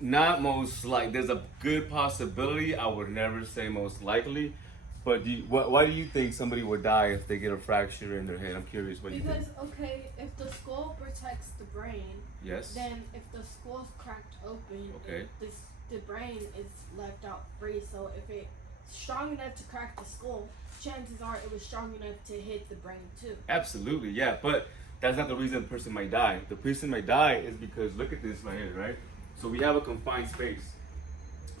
Not most like. There's a good possibility. I would never say most likely. But why do you think somebody would die if they get a fracture in their head? I'm curious. What do you think? Because, okay, if the skull protects the brain, Yes. then if the skull's cracked open, Okay. the brain is left out free. So if it's strong enough to crack the skull, chances are it was strong enough to hit the brain too. Absolutely, yeah. But that's not the reason the person might die. The person might die is because, look at this right here, right? So we have a confined space.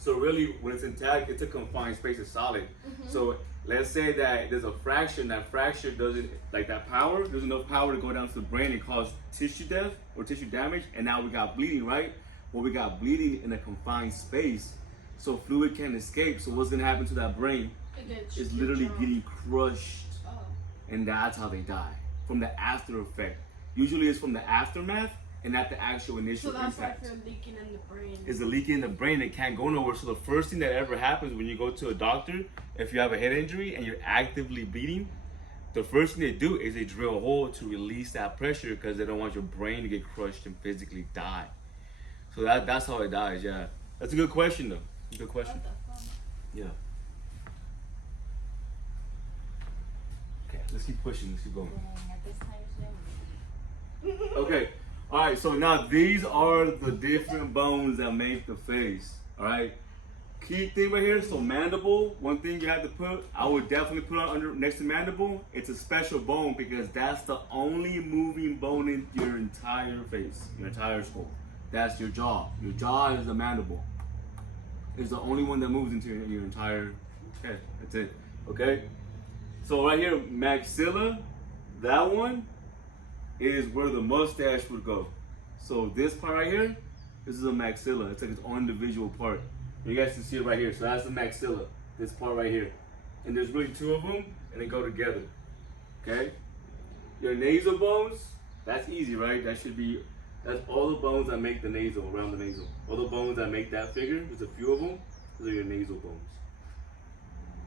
So really, when it's intact, it's a confined space, it's solid. So let's say that there's a fracture, and that fracture doesn't, like that power, there's enough power to go down to the brain and cause tissue death or tissue damage, and now we got bleeding, right? Well, we got bleeding in a confined space, so fluid can't escape. So what's gonna happen to that brain? It's literally getting crushed, and that's how they die, from the after effect. Usually it's from the aftermath, and not the actual initial impact. So that's why if you're leaking in the brain. It's a leak in the brain that can't go nowhere. So the first thing that ever happens when you go to a doctor, if you have a head injury and you're actively bleeding, the first thing they do is they drill a hole to release that pressure because they don't want your brain to get crushed and physically die. So that's how it dies, yeah. That's a good question though. Good question. Yeah. Okay, let's keep pushing, let's keep going. Okay. All right, so now these are the different bones that make the face. All right, key thing right here. So mandible, one thing you have to put, I would definitely put on under next to mandible. It's a special bone because that's the only moving bone in your entire face, your entire skull. That's your jaw. Your jaw is the mandible. It's the only one that moves into your entire head. That's it. Okay. So right here, maxilla, that one is where the mustache would go. So this part right here, this is a maxilla. It's like its own individual part. You guys can see it right here. So that's the maxilla, this part right here. And there's really two of them, and they go together. Okay? Your nasal bones, that's easy, right? That's all the bones that make the nasal, around the nasal. All the bones that make that figure, there's a few of them, those are your nasal bones.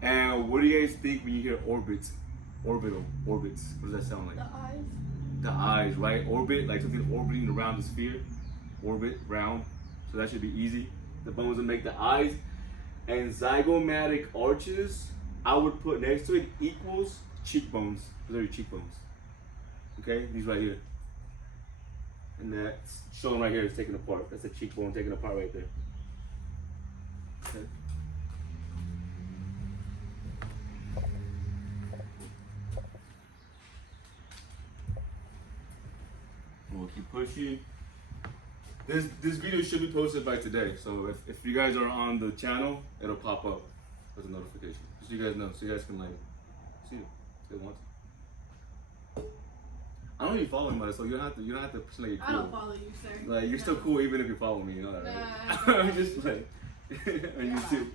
And what do you guys think when you hear orbits? Orbits. What does that sound like? The eyes. The eyes, right? Orbit, like something orbiting around the sphere. Orbit, round. So that should be easy. The bones that make the eyes. And zygomatic arches, I would put next to it equals cheekbones. Those are your cheekbones. Okay, these right here. And that's shown right here is taken apart. That's a cheekbone taken apart right there. Okay. We'll keep pushing. This video should be posted by today. So if you guys are on the channel, it'll pop up as a notification. Just so you guys know, so you guys can like see it if they want to. I don't even follow anybody, so you don't have to pretend like you're cool. I don't follow you, sir. Like you're still cool even if you follow me, you know that, right? I'm just like on YouTube.